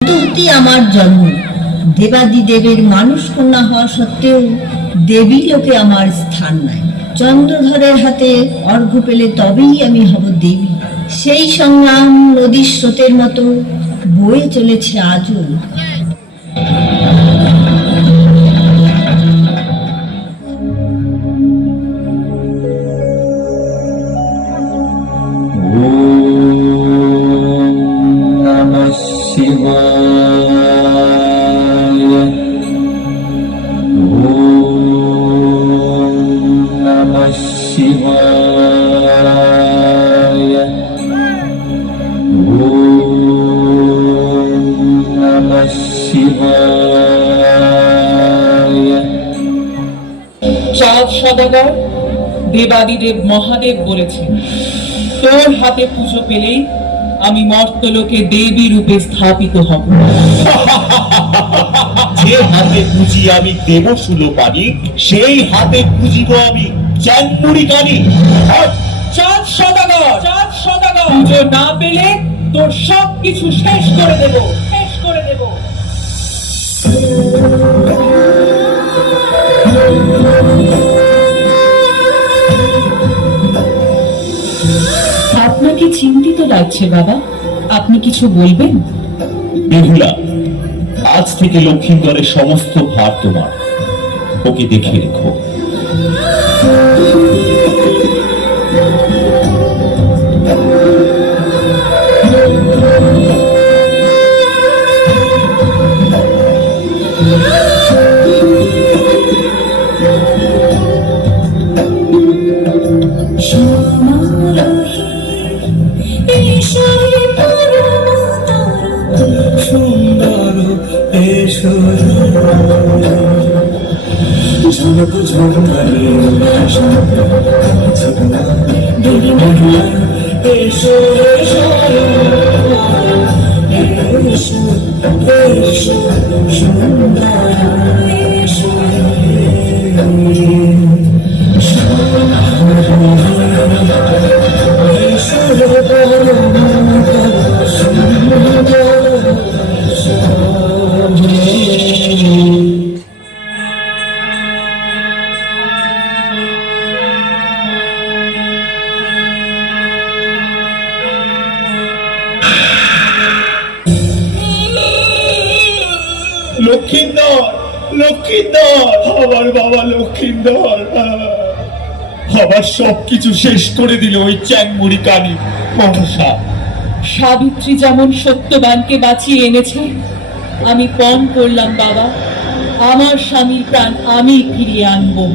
হতে আমার জন্ম, দেবাদিদেবের মানুষ কন্যা হওয়া সত্ত্বেও দেবী লোকে আমার স্থান নাই। চন্দ্রধরের হাতে অর্ঘ্য পেলে তবেই আমি হব দেবী। সেই সংগ্রাম নদীর স্রোতের মতো বয়ে চলেছে আজও। চাঁদ সদাগর, দেবাদিদেব মহাদেব বলেছেন, তোর হাতে পুজো পেলেই আমি মর্তলোকে দেবী রূপে স্থাপিত হব। যে হাতে পুজি আমি দেব সুলোপানি, সেই হাতে পুজিব আমি চ্যাংমুড়ি কানি। চাঁদ সদাগর, চাঁদ সদাগর, পুজো না পেলে তোর সব কিছু শেষ করে দেব, শেষ করে দেব। আপনাকে চিন্তিত লাগছে বাবা, আপনি কিছু বলবেন? বেহুলা, আজ থেকে লক্ষিন্দরের সমস্ত ভার তোমার। ওকে দেখে রেখো। লক্ষিন্দর, লক্ষিন্দর, আমার বাবা লক্ষিন্দর আবার সবকিছু শেষ করে দিল ওই চ্যাংমুড়ি কানি মনসা। সাবিত্রী যেমন সত্যবানকে বাঁচিয়ে এনেছে, আমি পণ করলাম বাবা, আমার স্বামীর প্রাণ আমি ফিরিয়ে আনবো।